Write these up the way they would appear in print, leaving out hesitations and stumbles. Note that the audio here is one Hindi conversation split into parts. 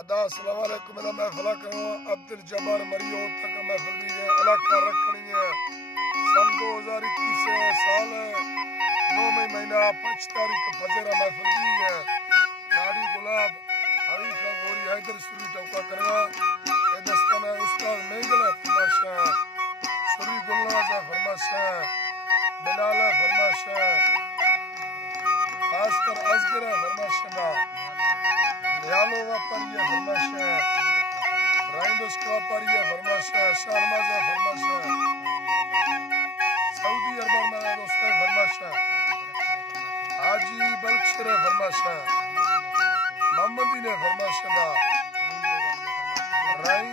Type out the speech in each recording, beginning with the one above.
अदा अस्सलाम वालेकुम मेरा महफिल करो अब्दुल जब्बार मरियो तक महफिल भी है इलाका रखनी है सन 2021 साल 9 महीना 5 तारीख फजरा महफिल भी है नाड़ी गुलाब हरी का गोरी हैदर सुरी टोका करवा ए दस्ताना उस्ताद मेंगल फरमाशा सुरी गुलनाज फरमाशा बिलाल फरमाशा खासकर असगर फरमाशा यालो वापरिया फरमाशा राइंडोस वापरिया फरमाशा शारमाजा फरमाशा सऊदी अरब में दोस्त फरमाशा हाजी बलक्षर फरमाशा मोहम्मदी ने फरमाशा दा राइन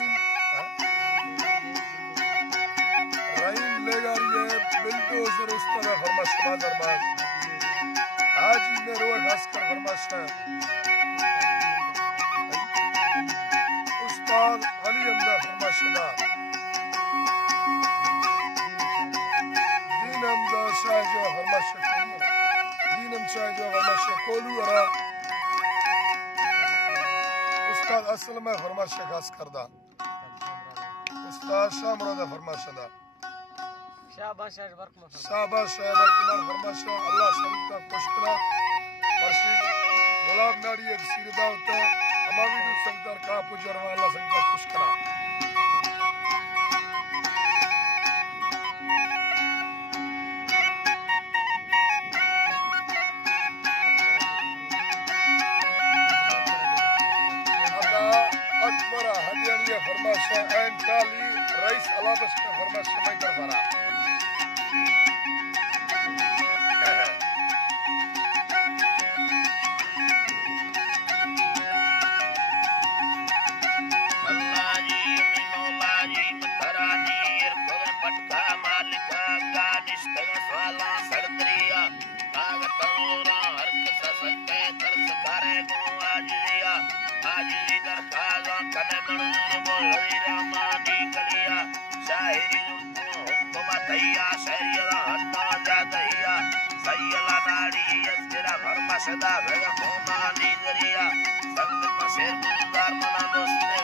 लेगारिए बिल्डोजर उस्ताद फरमाशा बाजारबाज हाजी में रोह खासकर फरमाशा उस्ताद अली अमदा फरमाशा दीन अमदा शाह जो फरमाशा दीनम शाह जो फरमाशा कोलू अरा उस्ताद असल में फरमाशा खास करदा उस्ताद शाह मुरादा फरमाशा दा शाबाश शहबर कुमार फरमाशा अल्लाह संता खुशकरा मर्शिद गुलाब नाड़ी एक सीरदा होता है हमारी जो संतर का पुजरवा अल्लाह संता खुशकरा अदा अकबरा हदियानिया फरमाशा एन काली रईस अलाबस का फरमाशा में दरबारा सदा भगा कोमा नीदरिया संग मसेर बुदार मना दोस्ते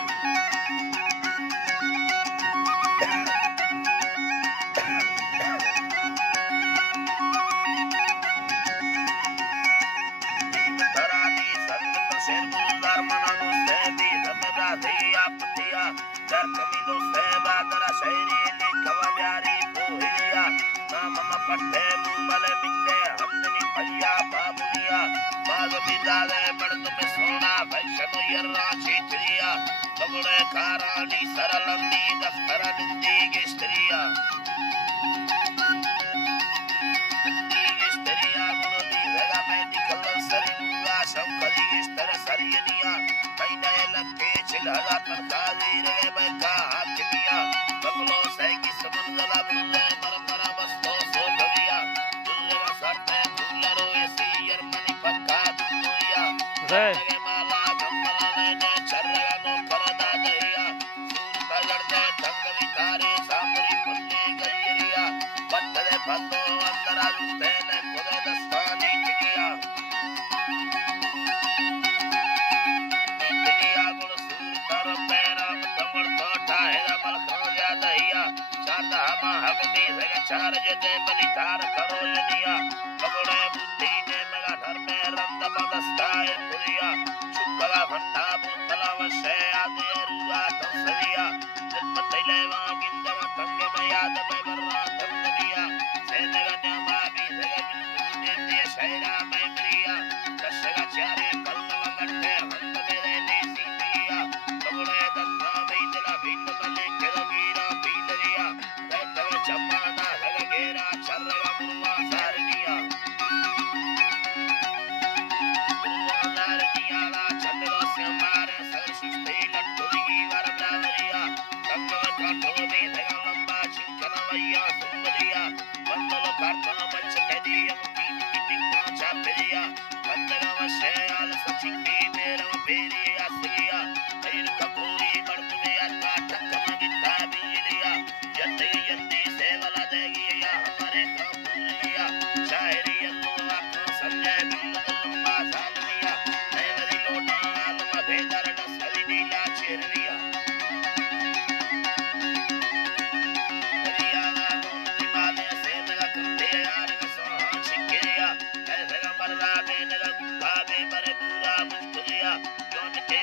तरानी संग मसेर बुदार मना दोस्ते दी हमरा दिया पतिया दर कमी दोस्ते बादरा शहरी ने कवा प्यारी कोहिया नाम पट्टे मुंबले बिंदे हमदनी भैया बाबुनिया बागमी दादे बड़द में सोना फैशन यर्रा चीचरिया बगड़े कारानी सरलंदी दफ्तर निंदी गेस्त्रिया गुणदी वेगा में निकल सरिंगा शंकरी गेस्तर सरियनिया कईने लगे छिलहगा तरकारी रे बैका हाकिमिया बगलो सैकी समंदला बुल्ले मरमरा बस्तो सोधविया दुल्लेवा सरते दुल्लरो ऐसी यरमनी पक्का दुनिया लगे माला गम्मला ने चर्रेगा नो करदा गया सूर पगड़ते टंगवी तारे सामरी फुल्ली गईरिया बत्तरे बंदो अंदरा जुते ने खुदे दस्तानी चिड़िया चिड़िया गुण सूर कर पैरा तमड़ तोटा है मल खो जा दहिया चारदा हमा हगमी सगे चार जदे बलि तार करो जनिया बगड़े बुद्धि ने मगा घर में रंद बदस्ताए पुरिया शुक्ला भंडा बुतला वशे आदि रुआ तसरिया जन्म तैले वागिंदव तंगे में याद में बर्रा तंगमिया सेनगा न्यामा भी सगे बिल्कुल शहरा में प्रिया दशगा चारे कल्ल वगड़ते हंद मेरे ने सीतिया बगड़े दत्ता में दिला भील बले केरवीरा भीलरिया तवे चम्माना लगे घेरा चर्रगा मुरुआ सारनिया मुरुआ सारनिया ला चंद्रो श्यामा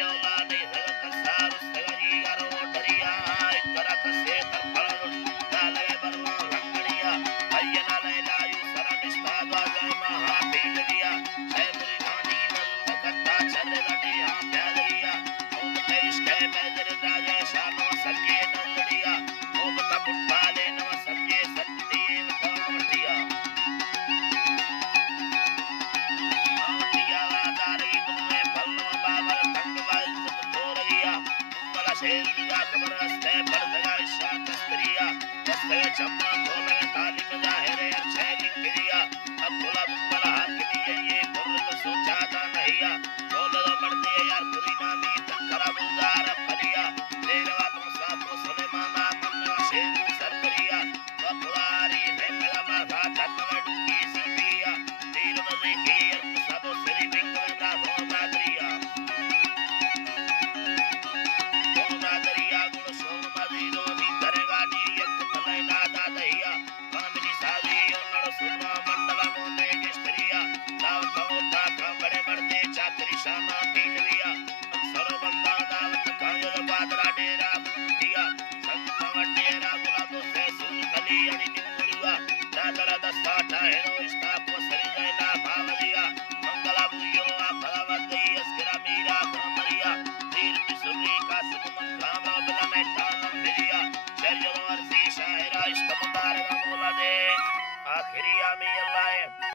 औला नहीं सगन सार सगजी करो डरिया करा कसे तर फल डाले बरवा लंगड़िया भैया ले लायु शरण स्तावा जय महा पील गया जय मुरी रानी नंद कत्ता चल गडिया प्याल गया ओम तेज के मेजर राजा शानो सके नंदड़िया ओम तपुटाले नव सके सत्यदेव तावटिया शेरिया कमर हस्ते पर दगा शांत स्त्रिया हस्ते चम्मा खोले ताली मजाहिर अच्छे लिखिया अब खुला मंगल हाकिमी ये पुरत सोचा था नहिया बोल मरते यार पूरी नामी टकरा बुजार फलिया तेरवा तुम सातो सुलेमाना मनवा शेर सरबरिया वकुआरी है मेरा माथा तत्व डूंगी सीपिया तीर नदी की अर्थ सबो श्री बिंगला हो बादरिया Sama